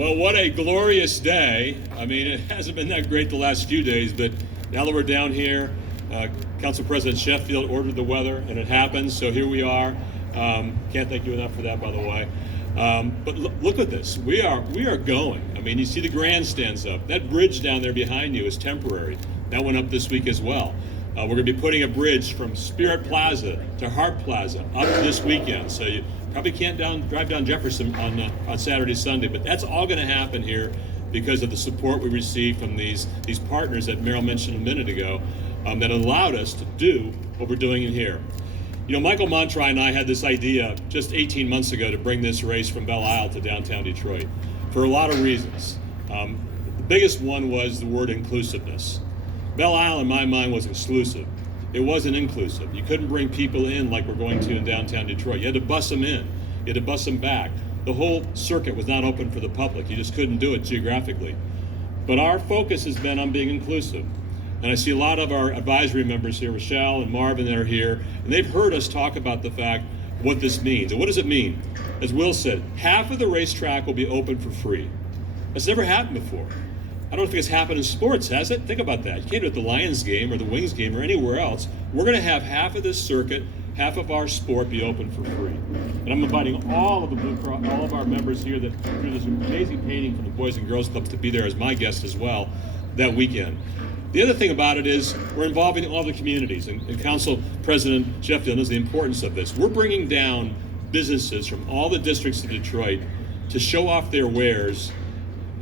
Well, what a glorious day. I mean, it hasn't been that great the last few days, but now that we're down here, Council President Sheffield ordered the weather, and it happened, so here we are. Can't thank you enough for that, by the way. But look at this. We are going. I mean, you see the grandstands up. That bridge down there behind you is temporary. That went up this week as well. We're going to be putting a bridge from Spirit Plaza to Hart Plaza up this weekend. So you probably can't drive down Jefferson on Saturday, Sunday, but that's all going to happen here because of the support we received from these partners that Merrill mentioned a minute ago that allowed us to do what we're doing in here. You know, Michael Montry and I had this idea just 18 months ago to bring this race from Belle Isle to downtown Detroit for a lot of reasons. The biggest one was the word inclusiveness. Belle Isle, in my mind, was exclusive. It wasn't inclusive. You couldn't bring people in like we're going to in downtown Detroit. You had to bus them in. You had to bus them back. The whole circuit was not open for the public. You just couldn't do it geographically. But our focus has been on being inclusive. And I see a lot of our advisory members here, Rochelle and Marvin, that are here, and they've heard us talk about the fact what this means. And what does it mean? As Will said, half of the racetrack will be open for free. That's never happened before. I don't think it's happened in sports, has it? Think about that. You can't do it at the Lions game or the Wings game or anywhere else. We're going to have half of this circuit, half of our sport be open for free. And I'm inviting all of the Blue Cross, all of our members here that do this amazing painting from the Boys and Girls Clubs to be there as my guests as well that weekend. The other thing about it is we're involving all the communities, and Council President Sheffield knows the importance of this. We're bringing down businesses from all the districts of Detroit to show off their wares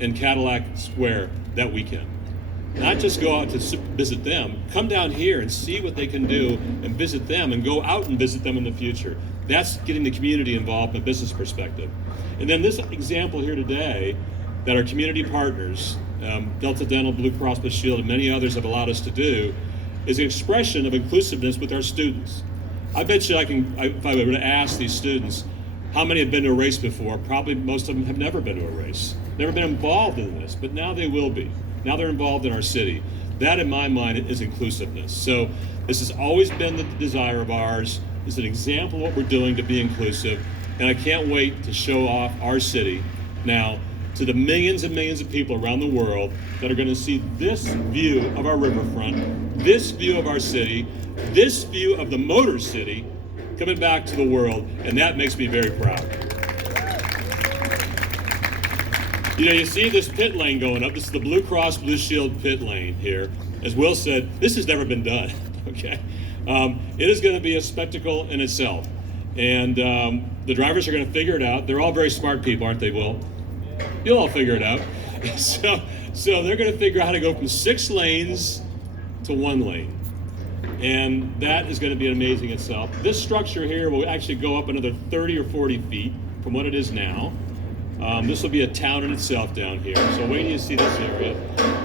in Cadillac Square that weekend. Not just go out to visit them, come down here and see what they can do and visit them and go out and visit them in the future. That's getting the community involved from a business perspective. And then this example here today that our community partners, Delta Dental, Blue Cross Blue Shield, and many others have allowed us to do is an expression of inclusiveness with our students. I bet you if I were to ask these students how many have been to a race before, probably most of them have never been to a race, never been involved in this, but now they will be. Now they're involved in our city. That, in my mind, is inclusiveness. So this has always been the desire of ours. It's an example of what we're doing to be inclusive, and I can't wait to show off our city now to the millions and millions of people around the world that are going to see this view of our riverfront, this view of our city, this view of the Motor City coming back to the world, and that makes me very proud. You know, you see this pit lane going up. This is the Blue Cross Blue Shield pit lane here. As Will said, this has never been done, okay? It is going to be a spectacle in itself, and the drivers are going to figure it out. They're all very smart people, aren't they, Will? You'll all figure it out. So they're going to figure out how to go from 6 lanes to 1 lane. And that is going to be amazing itself. This structure here will actually go up another 30 or 40 feet from what it is now. This will be a town in itself down here. So wait till you see this area.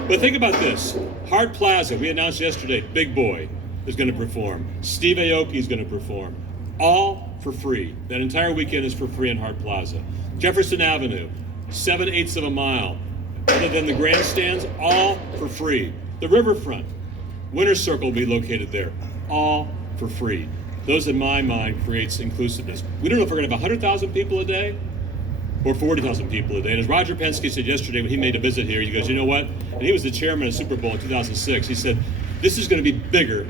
But think about this. Hart Plaza, we announced yesterday, Big Boy is going to perform. Steve Aoki is going to perform. All for free. That entire weekend is for free in Hart Plaza. Jefferson Avenue, 7/8 of a mile. Other than the grandstands, all for free. The riverfront, Winter Circle will be located there, all for free. Those, in my mind, creates inclusiveness. We don't know if we're going to have 100,000 people a day or 40,000 people a day. And as Roger Penske said yesterday when he made a visit here, he goes, you know what? And he was the chairman of Super Bowl in 2006. He said, this is going to be bigger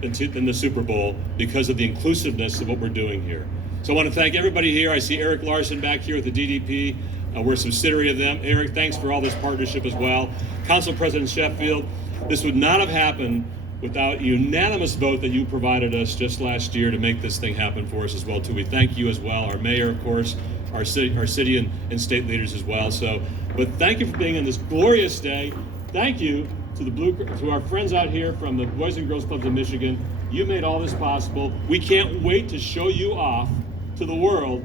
than the Super Bowl because of the inclusiveness of what we're doing here. So I want to thank everybody here. I see Eric Larson back here with the DDP. We're a subsidiary of them. Eric, thanks for all this partnership as well. Council President Sheffield, this would not have happened without a unanimous vote that you provided us just last year to make this thing happen for us as well, too. We thank you as well, our mayor, of course, our city and state leaders as well. But thank you for being on this glorious day. Thank you to our friends out here from the Boys and Girls Clubs of Michigan. You made all this possible. We can't wait to show you off to the world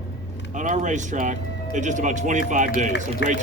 on our racetrack in just about 25 days. So great job.